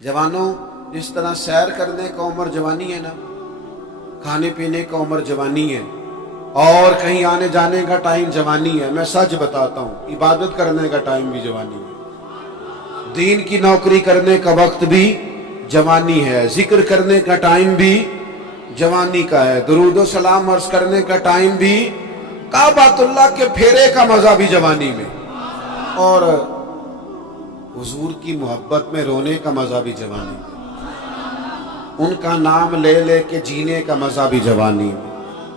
जवानों, जिस तरह सैर करने का उम्र जवानी है ना, खाने पीने का उम्र जवानी है, और कहीं आने जाने का टाइम जवानी है। मैं सच बताता हूँ, इबादत करने का टाइम भी जवानी है, दीन की नौकरी करने का वक्त भी जवानी है, जिक्र करने का टाइम भी जवानी का है, दुरूद सलाम अर्ज करने का टाइम भी, काबातुल्लाह के फेरे का मजा भी जवानी में, और हुजूर की मोहब्बत में रोने का मजा भी जवानी में, उनका नाम ले ले के जीने का मजा भी जवानी में,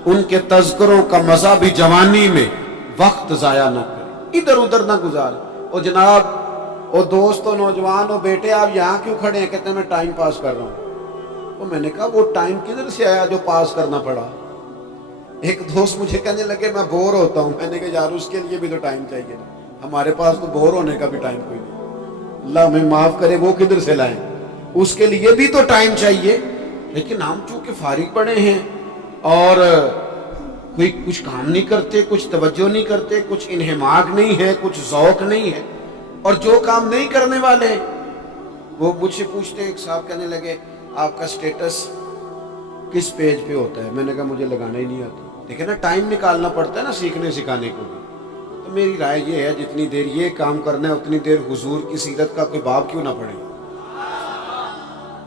उनके तज़किरों का मजा भी जवानी में। वक्त जाया ना करे, इधर उधर ना गुजार। और जनाब, ओ दोस्त, ओ नौजवान, ओ बेटे, आप यहाँ क्यों खड़े हैं? कहते हैं मैं टाइम पास कर रहा हूँ। तो मैंने कहा वो टाइम किधर से आया जो पास करना पड़ा? एक दोस्त मुझे कहने लगे मैं बोर होता हूँ। मैंने कहा यार उसके लिए भी तो टाइम चाहिए ना, हमारे पास तो बोर होने का भी टाइम कोई नहीं। अल्लाह हमें माफ करे, वो किधर से लाएं? उसके लिए भी तो टाइम चाहिए। लेकिन हम चूंकि फारिग पड़े हैं और कोई कुछ काम नहीं करते, कुछ तवज्जो नहीं करते, कुछ इन्हिमाक नहीं है, कुछ ज़ौक नहीं है, और जो काम नहीं करने वाले वो मुझसे पूछते हैं। एक साहब कहने लगे आपका स्टेटस किस पेज पे होता है? मैंने कहा मुझे लगाना ही नहीं आता। देखे ना, टाइम निकालना पड़ता है ना सीखने सिखाने को भी। तो मेरी राय ये है, जितनी देर ये काम करना है उतनी देर हुजूर की सीरत का कोई बाब क्यों ना पढ़े,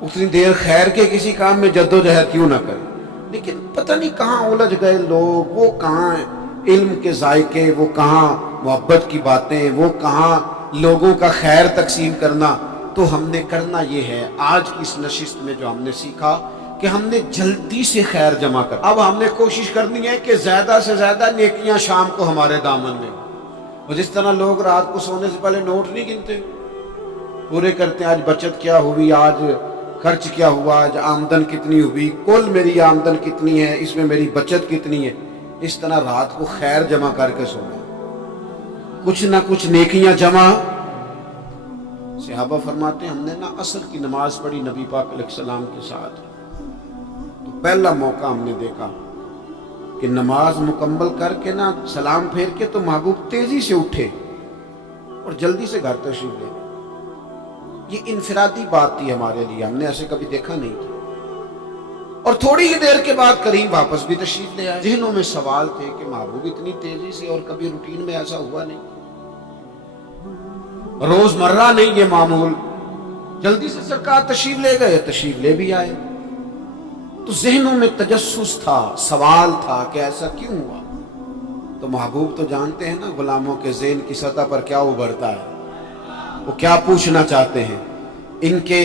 उतनी देर खैर के किसी काम में जद्दोजहद क्यों ना करे। लेकिन पता नहीं कहाँ उलझ गए लोग, वो कहाँ इल्म के जायके, वो कहाँ मोहब्बत की बातें, वो कहाँ लोगों का खैर तकसीम करना। तो हमने करना ये है, आज की इस नशिस्त में जो हमने सीखा कि हमने जल्दी से खैर जमा कर। अब हमने कोशिश करनी है कि ज्यादा से ज्यादा नेकियां शाम को हमारे दामन में। और जिस तरह लोग रात को सोने से पहले नोट नहीं गिनते, पूरे करते हैं, आज बचत क्या हुई, आज खर्च क्या हुआ, आज आमदन कितनी हुई, कुल मेरी आमदन कितनी है, इसमें मेरी बचत कितनी है। इस तरह रात को खैर जमा करके सोना, कुछ ना कुछ नेकियां जमा। सहाबा फरमाते हैं हमने ना असर की नमाज पढ़ी नबी पाक अलैहिस्सलाम के साथ, तो पहला मौका हमने देखा कि नमाज मुकम्मल करके ना सलाम फेर के तो महबूब तेजी से उठे और जल्दी से घर तशरीफ ले गए। ये इनफरादी बात थी हमारे लिए, हमने ऐसे कभी देखा नहीं था। और थोड़ी ही देर के बाद करीम वापस भी तशरीफ ले आए। जहनों में सवाल थे कि महबूब इतनी तेजी से, और कभी रूटीन में ऐसा हुआ नहीं, रोजमर्रा नहीं ये मामूल। जल्दी से सरकार तशरीफ ले गए, तशरीफ ले भी आए। तो जहनों में तजस्सुस था, सवाल था कि ऐसा क्यों हुआ। तो महबूब तो जानते हैं ना गुलामों के ज़हन की सतह पर क्या उभरता है, वो क्या पूछना चाहते हैं, इनके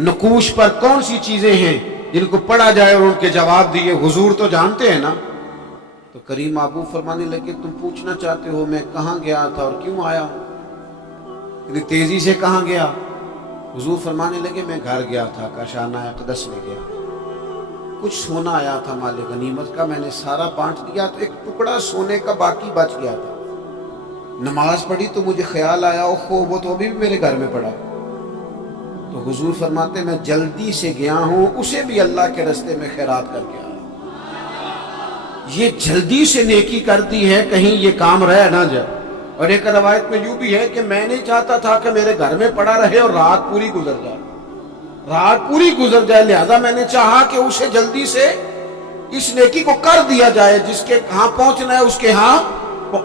नकूश पर कौन सी चीजें हैं जिनको पढ़ा जाए और उनके जवाब दिए। हुजूर तो जानते हैं ना। तो करीम महबूब फरमाने लगे तुम पूछना चाहते हो मैं कहाँ गया था और क्यों आया हूं, इतनी तेजी से कहाँ गया? हुजूर फरमाने लगे मैं घर गया था, काशाना अक़दस में गया, कुछ सोना आया था माले गनीमत का, मैंने सारा बांट दिया, तो एक टुकड़ा सोने का बाकी बच गया था। नमाज पढ़ी तो मुझे ख्याल आया ओहो वो तो अभी भी मेरे घर में पड़ा। तो हुजूर फरमाते मैं जल्दी से गया हूं, उसे भी अल्लाह के रास्ते में खैरात करके आया। ये जल्दी से नेकी कर दी है, कहीं ये काम रह ना जाए। और एक रवायत में यूं भी है कि मैं नहीं चाहता था कि मेरे घर में पड़ा रहे और रात पूरी गुजर जाए, रात पूरी गुजर जाए, लिहाजा मैंने चाहा कि उसे जल्दी से इस नेकी को कर दिया जाए, जिसके कहां पहुंचना है उसके यहां।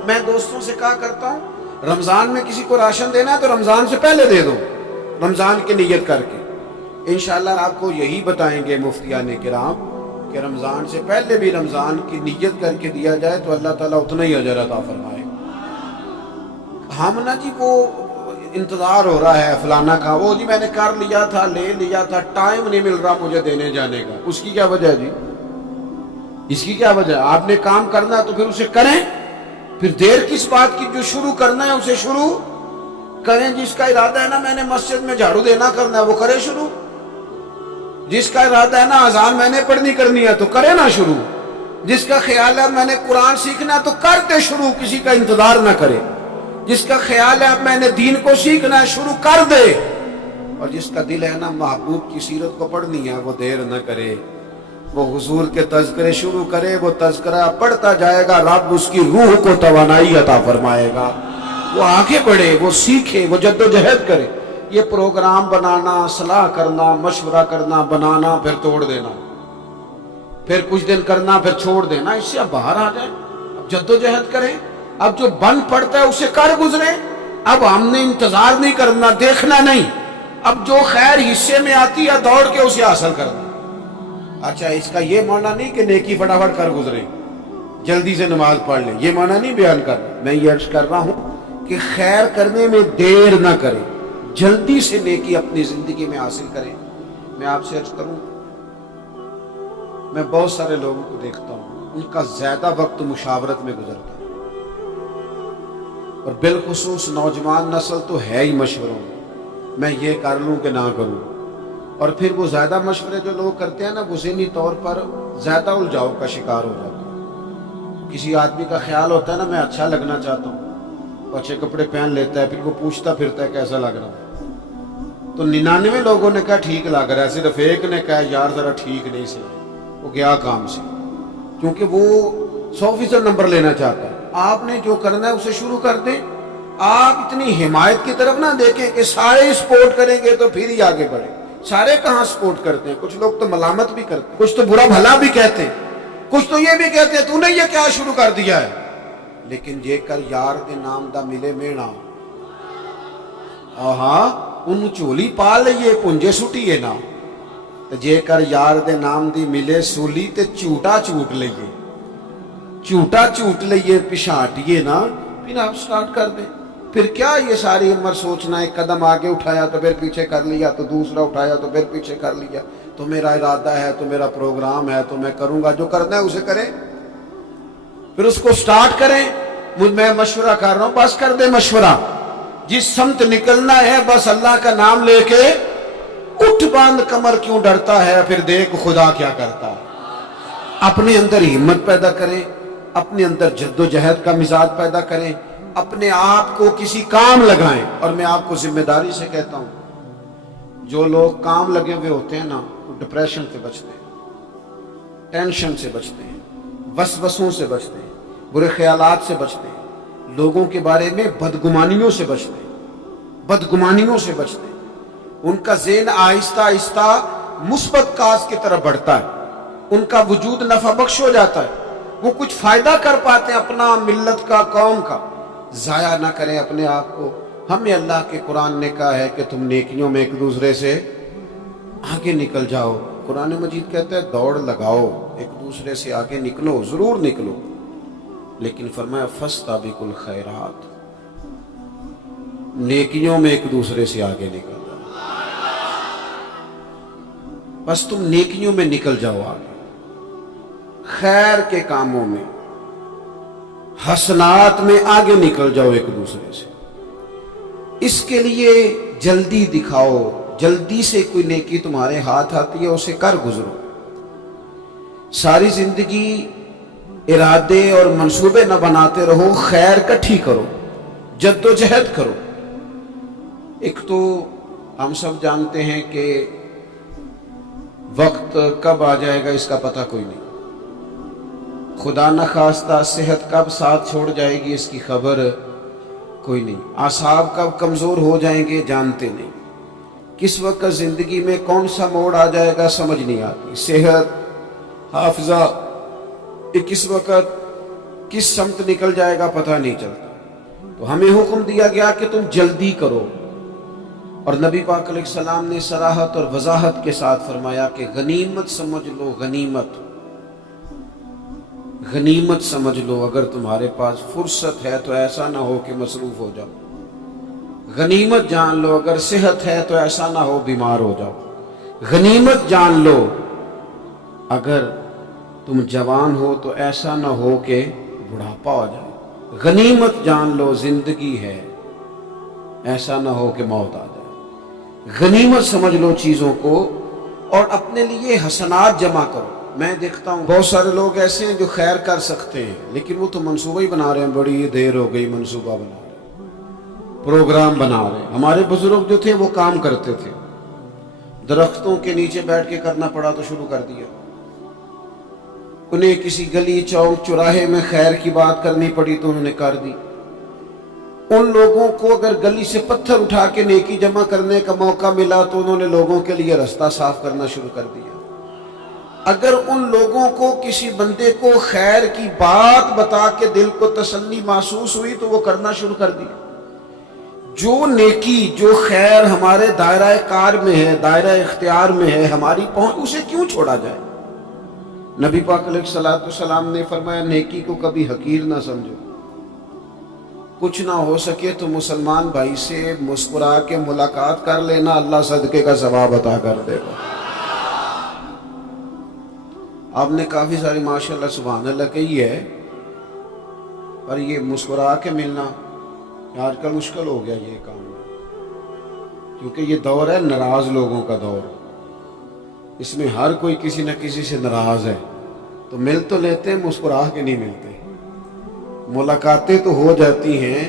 मैं दोस्तों से कहा करता हूं रमजान में किसी को राशन देना है तो रमजान से पहले दे दो, रमजान की नियत करके। इंशाअल्लाह आपको यही बताएंगे मुफ्तियाने किराम कि रमजान से पहले भी रमजान की नियत करके दिया जाए तो अल्लाह ताला उतना ही अजर अता फरमाएगा। हम ना जी वो इंतजार हो रहा है फलाना का, वो जी मैंने कर लिया था, ले लिया था, टाइम नहीं मिल रहा मुझे देने जाने का। उसकी क्या वजह है जी, इसकी क्या वजह? आपने काम करना है तो फिर उसे करें, फिर देर किस बात की? जो शुरू करना है उसे शुरू करें। जिसका इरादा है ना मैंने मस्जिद में झाड़ू देना करना है वो करे शुरू, जिसका इरादा है ना अजान मैंने पढ़नी करनी है तो करे ना शुरू, जिसका ख्याल है मैंने कुरान सीखना है तो कर दे शुरू, किसी का इंतजार ना करे। जिसका ख्याल है अब मैंने दीन को सीखना है शुरू कर दे, और जिसका दिल है ना महबूब की सीरत को पढ़नी है वो देर न करे, वो हुजूर के तज़किरे शुरू करे, वो तज़किरा पढ़ता जाएगा, रब उसकी रूह को तवानाई अता फरमाएगा, वो आगे बढ़े, वो सीखे, वो जद्दोजहद करे। یہ پروگرام بنانا، صلاح کرنا، مشورہ کرنا، بنانا، پھر توڑ دینا، پھر کچھ دن کرنا، پھر چھوڑ دینا، اس سے اب باہر آ جائیں، اب جدوجہد کریں، اب جو بن پڑتا ہے اسے کر گزریں۔ اب ہم نے انتظار نہیں کرنا، دیکھنا نہیں، اب جو خیر حصے میں آتی ہے دوڑ کے اسے حاصل کرنا۔ اچھا، اس کا یہ معنی نہیں کہ نیکی فٹافٹ کر گزریں، جلدی سے نماز پڑھ لیں، یہ معنی نہیں بیان کر رہا۔ میں یہ عرض کر رہا ہوں کہ خیر کرنے میں دیر نہ کریں، جلدی سے نیکی اپنی زندگی میں حاصل کریں۔ میں آپ سے عرض کروں، میں بہت سارے لوگوں کو دیکھتا ہوں، ان کا زیادہ وقت مشاورت میں گزرتا ہے، اور بالخصوص نوجوان نسل تو ہے ہی مشوروں میں یہ کر لوں کہ نہ کروں، اور پھر وہ زیادہ مشورے جو لوگ کرتے ہیں نا، وہ ذہنی طور پر زیادہ الجھاؤ کا شکار ہو جاتے ہیں۔ کسی آدمی کا خیال ہوتا ہے نا، میں اچھا لگنا چاہتا ہوں، اچھے کپڑے پہن لیتا ہے، پھر وہ پوچھتا پھرتا ہے کیسا لگ رہا ہے، تو 99 لوگوں نے کہا ٹھیک لگ رہا ہے، صرف ایک نے کہا یار ذرا ٹھیک نہیں سے، وہ گیا کام سے، کیونکہ وہ 100% نمبر لینا چاہتا ہے۔ آپ نے جو کرنا ہے اسے شروع کر دیں، آپ اتنی حمایت کی طرف نہ دیکھیں کہ سارے سپورٹ کریں گے تو پھر ہی آگے بڑھیں۔ سارے کہاں سپورٹ کرتے ہیں، کچھ لوگ تو ملامت بھی کرتے ہیں، کچھ تو برا بھلا بھی کہتے ہیں، کچھ تو یہ بھی کہتے ہیں تو نے یہ کیا شروع کر دیا ہے۔ لیکن جے کر یار دے نام دا ملے مینا، ہاں ان چولی پا لئیے پنجے سٹیے نا، جے کر یار دے نام دی ملے سولی تے چوٹا چوٹ لئیے، چوٹا چوٹ لئیے پچھاٹیے نا، پھر آپ سٹارٹ کر دیں۔ پھر کیا یہ ساری عمر سوچنا، ایک قدم آگے اٹھایا تو پھر پیچھے کر لیا، تو دوسرا اٹھایا تو پھر پیچھے کر لیا، تو میرا ارادہ ہے، تو میرا پروگرام ہے، تو میں کروں گا، جو کرنا ہے اسے کریں، پھر اس کو سٹارٹ کریں۔ میں مشورہ کر رہا ہوں، بس کر دیں مشورہ، جس سمت نکلنا ہے بس اللہ کا نام لے کے اٹھ، باندھ کمر کیوں ڈرتا ہے، پھر دیکھ خدا کیا کرتا ہے۔ اپنے اندر ہمت پیدا کریں، اپنے اندر جد و جہد کا مزاج پیدا کریں، اپنے آپ کو کسی کام لگائیں۔ اور میں آپ کو ذمہ داری سے کہتا ہوں، جو لوگ کام لگے ہوئے ہوتے ہیں نا، وہ ڈپریشن سے بچتے ہیں، ٹینشن سے بچتے ہیں، وسوسوں سے بچتے ہیں، برے خیالات سے بچتے ہیں، لوگوں کے بارے میں بدگمانیوں سے بچتے ہیں، بدگمانیوں سے بچتے ہیں۔ ان کا ذہن آہستہ آہستہ مثبت کاز کی طرف بڑھتا ہے، ان کا وجود نفع بخش ہو جاتا ہے، وہ کچھ فائدہ کر پاتے ہیں اپنا، ملت کا، قوم کا۔ ضائع نہ کریں اپنے آپ کو۔ ہمیں اللہ کے قرآن نے کہا ہے کہ تم نیکیوں میں ایک دوسرے سے آگے نکل جاؤ۔ قرآن مجید کہتا ہے دوڑ لگاؤ، ایک دوسرے سے آگے نکلو، ضرور نکلو، لیکن فرمایا فاستبقوا الخیرات، نیکیوں میں ایک دوسرے سے آگے نکل جاؤ، بس تم نیکیوں میں نکل جاؤ آگے، خیر کے کاموں میں، حسنات میں آگے نکل جاؤ ایک دوسرے سے۔ اس کے لیے جلدی دکھاؤ، جلدی سے کوئی نیکی تمہارے ہاتھ آتی ہے اسے کر گزرو۔ ساری زندگی ارادے اور منصوبے نہ بناتے رہو، خیر کٹھی کرو، جد و جہد کرو۔ ایک تو ہم سب جانتے ہیں کہ وقت کب آ جائے گا اس کا پتہ کوئی نہیں، خدا نہ خواستہ صحت کب ساتھ چھوڑ جائے گی اس کی خبر کوئی نہیں، اعصاب کب کمزور ہو جائیں گے جانتے نہیں، کس وقت زندگی میں کون سا موڑ آ جائے گا سمجھ نہیں آتی، صحت، حافظہ، کس وقت کس سمت نکل جائے گا پتہ نہیں چلتا۔ تو ہمیں حکم دیا گیا کہ تم جلدی کرو، اور نبی پاک علیہ السلام نے صراحت اور وضاحت کے ساتھ فرمایا کہ غنیمت سمجھ لو، غنیمت غنیمت سمجھ لو، اگر تمہارے پاس فرصت ہے تو ایسا نہ ہو کہ مصروف ہو جاؤ، غنیمت جان لو اگر صحت ہے تو ایسا نہ ہو بیمار ہو جاؤ، غنیمت جان لو اگر تم جوان ہو تو ایسا نہ ہو کہ بڑھاپا ہو جائے، غنیمت جان لو زندگی ہے، ایسا نہ ہو کہ موت آ جائے، غنیمت سمجھ لو چیزوں کو، اور اپنے لیے حسنات جمع کرو۔ میں دیکھتا ہوں بہت سارے لوگ ایسے ہیں جو خیر کر سکتے ہیں لیکن وہ تو منصوبہ ہی بنا رہے ہیں، بڑی دیر ہو گئی منصوبہ بنا رہے ہیں، پروگرام بنا رہے ہیں۔ ہمارے بزرگ جو تھے وہ کام کرتے تھے، درختوں کے نیچے بیٹھ کے کرنا پڑا تو شروع کر دیا، انہیں کسی گلی چوک چوراہے میں خیر کی بات کرنی پڑی تو انہوں نے کر دی، उन लोगों को अगर गली से पत्थर उठा के नेकी जमा करने का मौका मिला तो उन्होंने लोगों के लिए रास्ता साफ करना शुरू कर दिया। अगर उन लोगों को किसी बंदे को खैर की बात बता के दिल को तसल्ली महसूस हुई तो वो करना शुरू कर दिया। जो नेकी, जो खैर हमारे दायरा कार में है, दायरा इख्तियार में है, हमारी पहुंच, उसे क्यों छोड़ा जाए। नबी पाक अलैहिस्सलाम ने फरमाया, नेकी को कभी हकीर ना समझो। कुछ ना हो सके तो मुसलमान भाई से मुस्कुरा के मुलाकात कर लेना, अल्लाह सदके का सवाब अता कर देगा। आपने काफी सारी माशाअल्लाह सुभान अल्लाह कही है, पर ये मुस्कुरा के मिलना आजकल मुश्किल हो गया ये काम, क्योंकि ये दौर है नाराज लोगों का दौर। इसमें हर कोई किसी न किसी से नाराज है, तो मिल तो लेते हैं, मुस्कुरा के नहीं मिलते। मुलाकातें तो हो जाती हैं,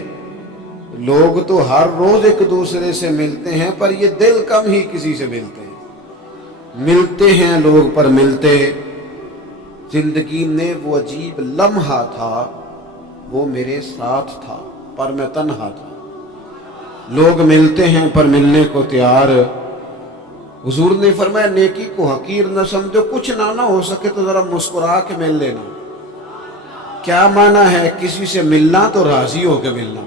लोग तो हर रोज एक दूसरे से मिलते हैं, पर ये दिल कम ही किसी से मिलते हैं। मिलते हैं लोग पर मिलते, जिंदगी में वो अजीब लम्हा था, वो मेरे साथ था पर मैं तन्हा था। लोग मिलते हैं पर मिलने को तैयार। हुजूर ने फरमाया, नेकी को हकीर न समझो, कुछ ना हो सके तो जरा मुस्कुरा के मिल लेना। क्या माना है, किसी से मिलना तो राजी होकर मिलना।